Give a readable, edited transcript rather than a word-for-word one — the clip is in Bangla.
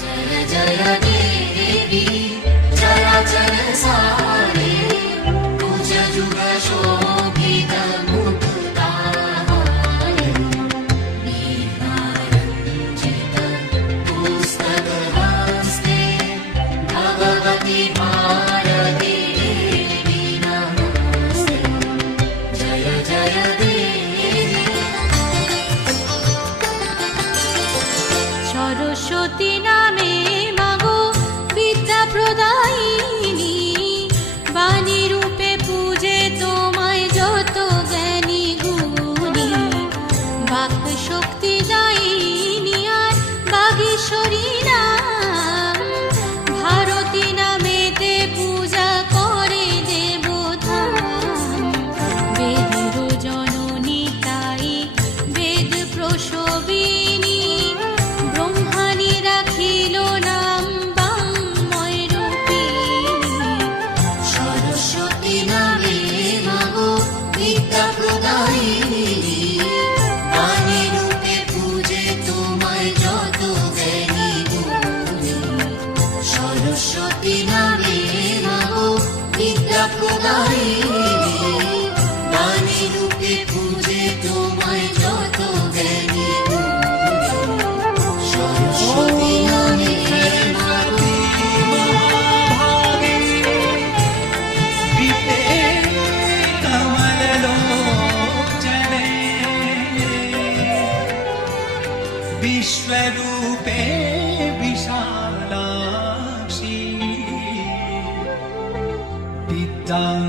जय जय देवी चराचर सारे तुझ जुग शोभित मुक्ताहारे नीलारंजित पुस्तकहस्ते भगवति भारती देवी नमस्ते जय जय देवी सरस्वती नामे मागो विद्या प्रदायिनी बाणी रूपे पूजे তোমায় যত জ্ঞানী গুণী বাক শক্তি দায়িনী আর বাগীশ্বরী নাম ভারতী নামেতে পূজা করে দেবতা বেদের জননী তাই বেদ প্রসবিনী ব্রহ্মাণী রাখিল নাম বাংময় রূপিণী सरस्वती नामे मागो विद्या प्रदायिनी बाणी रूपे पूजे তোমায় যত জ্ঞানী গুণী सरस्वती नामे मागो विद्या प्रदायिनी बाणी रूपे पूजे তোমায় যত জ্ঞানী গুণী सरस्वती नामे मागो विश्वरूपे विशालाक्षी विद्यां